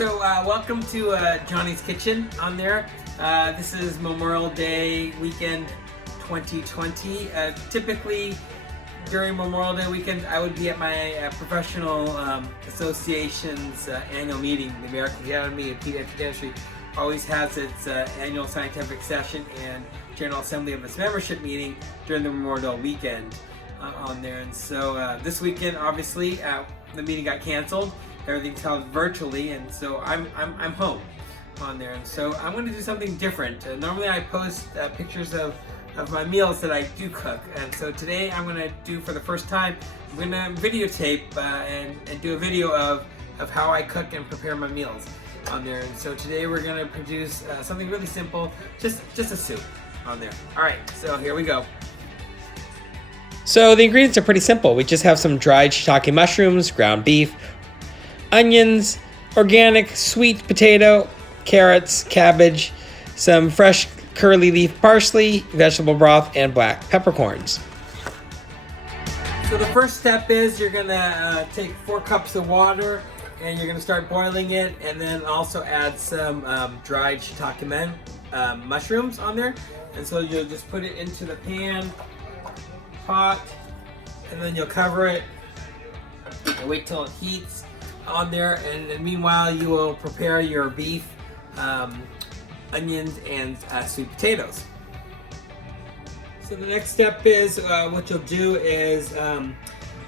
So welcome to Johnny's Kitchen on there. This is Memorial Day weekend 2020. Typically during Memorial Day weekend I would be at my professional association's annual meeting. The American Academy of Pediatric Dentistry always has its annual scientific session and General Assembly of its membership meeting during the Memorial Day weekend on there. And so this weekend, obviously, the meeting got canceled. Everything's held virtually, and so I'm home on there. And so I'm going to do something different. Normally I post pictures of my meals that I do cook, and so today I'm going to do, for the first time, I'm going to videotape and do a video of how I cook and prepare my meals on there. And so today we're going to produce something really simple, just a soup on there. All right, so here we go. So the ingredients are pretty simple. We just have some dried shiitake mushrooms, ground beef, onions, organic sweet potato, carrots, cabbage, some fresh curly leaf parsley, vegetable broth, and black peppercorns. So the first step is you're gonna take 4 cups of water and you're gonna start boiling it, and then also add some dried shiitake mushrooms on there. And so you'll just put it into the pot, and then you'll cover it and wait till it heats on there. And meanwhile you will prepare your beef, onions, and sweet potatoes. So the next step is what you'll do is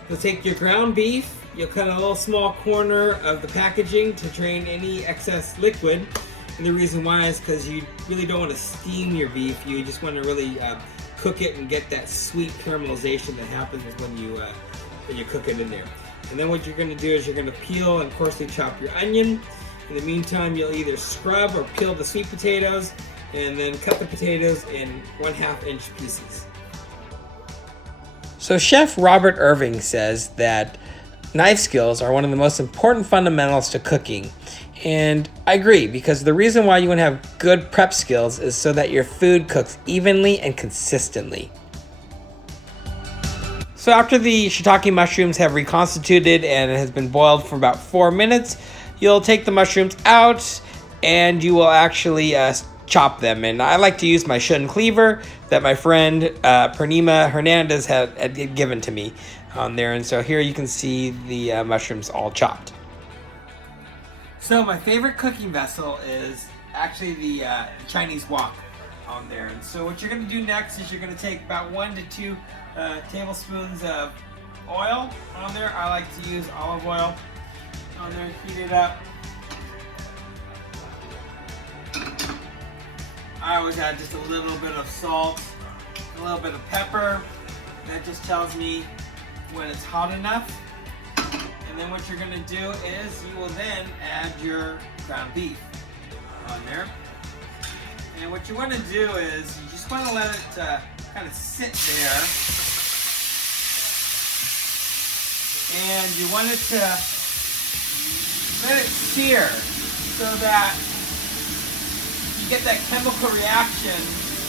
you'll take your ground beef, you'll cut a little small corner of the packaging to drain any excess liquid. And the reason why is because you really don't want to steam your beef. You just want to really cook it and get that sweet caramelization that happens when you cook it in there. And then what you're going to do is you're going to peel and coarsely chop your onion. In the meantime, you'll either scrub or peel the sweet potatoes, and then cut the potatoes in 1/2 inch pieces. So Chef Robert Irving says that knife skills are one of the most important fundamentals to cooking. And I agree, because the reason why you want to have good prep skills is so that your food cooks evenly and consistently. So after the shiitake mushrooms have reconstituted and it has been boiled for about 4 minutes, you'll take the mushrooms out and you will actually chop them. And I like to use my shun cleaver that my friend Purnima Hernandez had given to me on there. And so here you can see the mushrooms all chopped. So my favorite cooking vessel is actually the Chinese wok on there. And so what you're going to do next is you're going to take about 1 to 2 tablespoons of oil on there. I like to use olive oil on there. Heat it up. I always add just a little bit of salt, a little bit of pepper. That just tells me when it's hot enough. And then what you're going to do is you will then add your ground beef on there. And what you want to do is you just want to let it kind of sit there. And you want it to let it sear so that you get that chemical reaction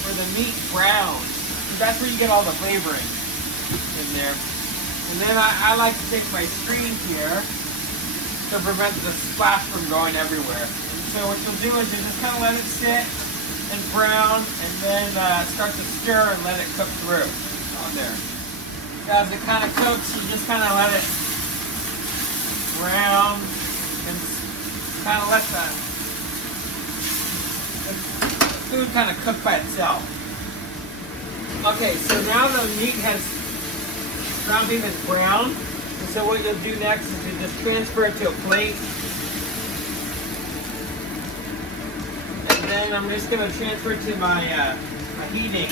where the meat browns. That's where you get all the flavoring in there. And then I like to take my screen here to prevent the splash from going everywhere. And so what you'll do is you just kind of let it sit and brown, and then start to stir and let it cook through on there. As it kind of cooks, you just kind of let it brown and kind of let the food kind of cook by itself. Okay, so now the meat has ground beef is brown, and so what you'll do next is you just transfer it to a plate. And then I'm just going to transfer it to my heating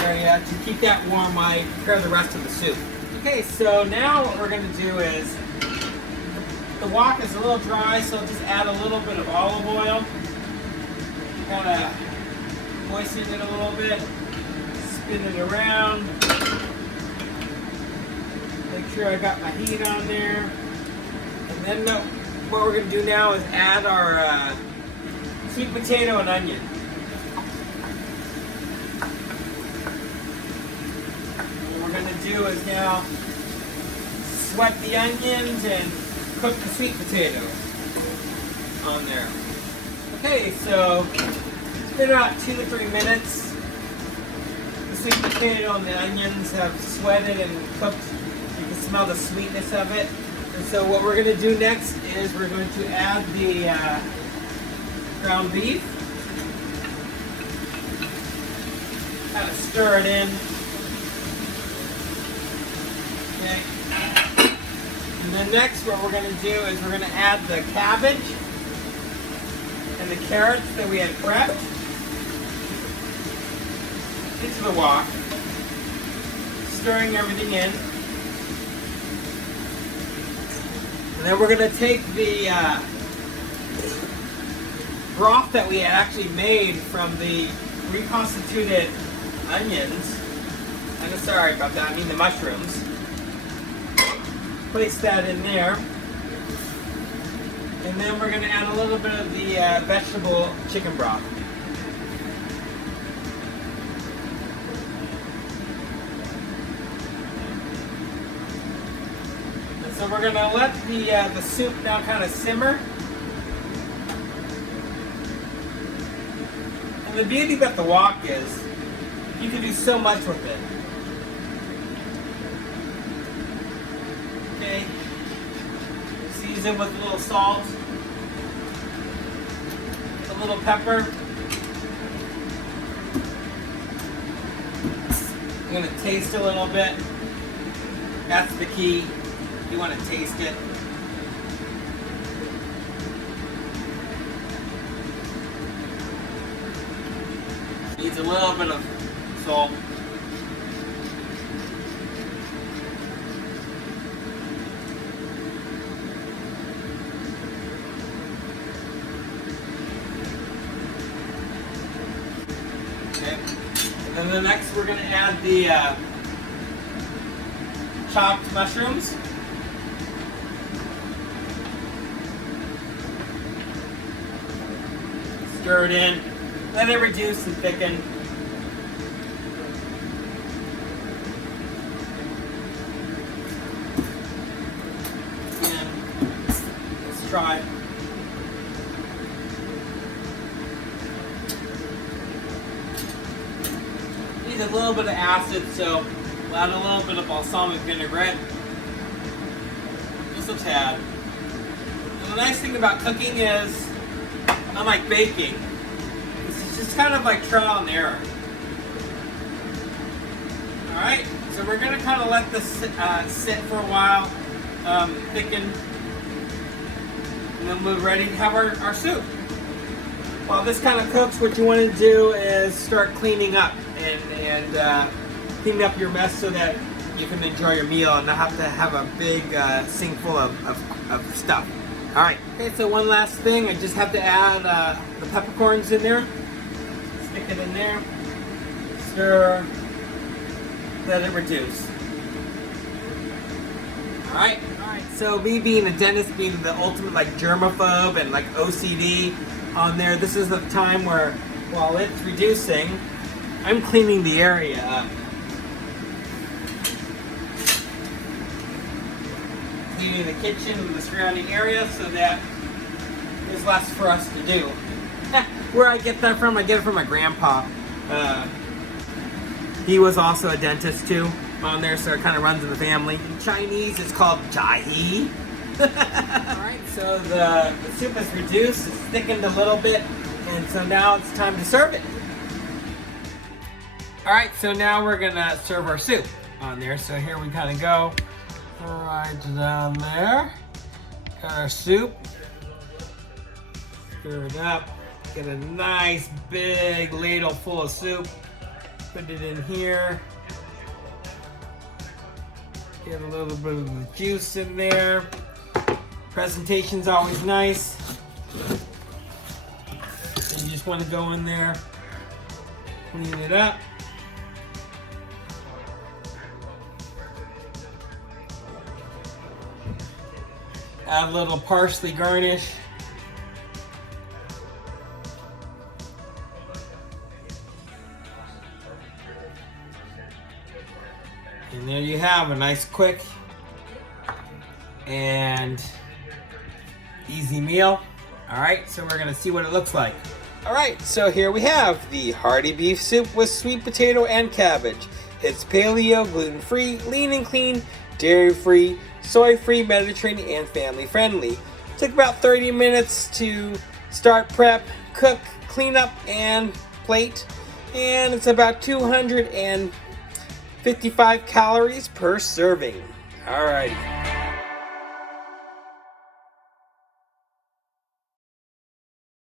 area to keep that warm while I prepare the rest of the soup. Okay, so now what we're going to do is, the wok is a little dry, so just add a little bit of olive oil. Kind of moisten it a little bit, spin it around. Make sure I got my heat on there. And then what we're going to do now is add our sweet potato and onion. What we're going to do is now sweat the onions and cook the sweet potatoes. on there. Okay, so it's been about 2 to 3 minutes. The sweet potato and the onions have sweated and cooked. You can smell the sweetness of it. And so what we're going to do next is we're going to add the ground beef. Kind of stir it in. Okay. And then next what we're going to do is we're going to add the cabbage and the carrots that we had prepped into the wok. Stirring everything in. And then we're going to take the broth that we had actually made from the reconstituted onions. I'm sorry about that, I mean the mushrooms. Place that in there. And then we're going to add a little bit of the vegetable chicken broth. And so we're going to let the soup now kind of simmer. And the beauty about the wok is you can do so much with it. Okay. Season with a little salt, a little pepper. I'm going to taste a little bit. That's the key. You want to taste it. Needs a little bit of salt. Okay. And then the next we're going to add the chopped mushrooms. Stir it in. Let it reduce and thicken. And let's try. Needs a little bit of acid, so we'll add a little bit of balsamic vinaigrette. Just a tad. And the nice thing about cooking is, unlike baking, it's kind of like trial and error. Alright, so we're going to kind of let this sit for a while, thicken, and then we're ready to have our soup. While this kind of cooks, what you want to do is start cleaning up and cleaning up your mess so that you can enjoy your meal and not have to have a big sink full of stuff. Alright, okay, so one last thing, I just have to add the peppercorns in there. Stick it in there, stir, let it reduce. Alright, so me being a dentist, being the ultimate like germaphobe and like OCD on there, this is the time where while it's reducing, I'm cleaning the area up. Cleaning the kitchen and the surrounding area so that there's less for us to do. Where I get that from, I get it from my grandpa. He was also a dentist too on there, so it kind of runs in the family. In Chinese, it's called jai. Alright, so the soup is reduced, it's thickened a little bit, and so now it's time to serve it. Alright, so now we're gonna serve our soup on there. So here we kind of go. Right down there. Got our soup. Stir it up. Get a nice big ladle full of soup. Put it in here. Get a little bit of the juice in there. Presentation's always nice. And you just want to go in there, clean it up. Add a little parsley garnish. And there you have a nice, quick, and easy meal. All right, so we're gonna see what it looks like. All right, so here we have the hearty beef soup with sweet potato and cabbage. It's paleo, gluten-free, lean and clean, dairy-free, soy-free, Mediterranean, and family-friendly. Took about 30 minutes to start prep, cook, clean up, and plate. And it's about 255 calories per serving. Alrighty.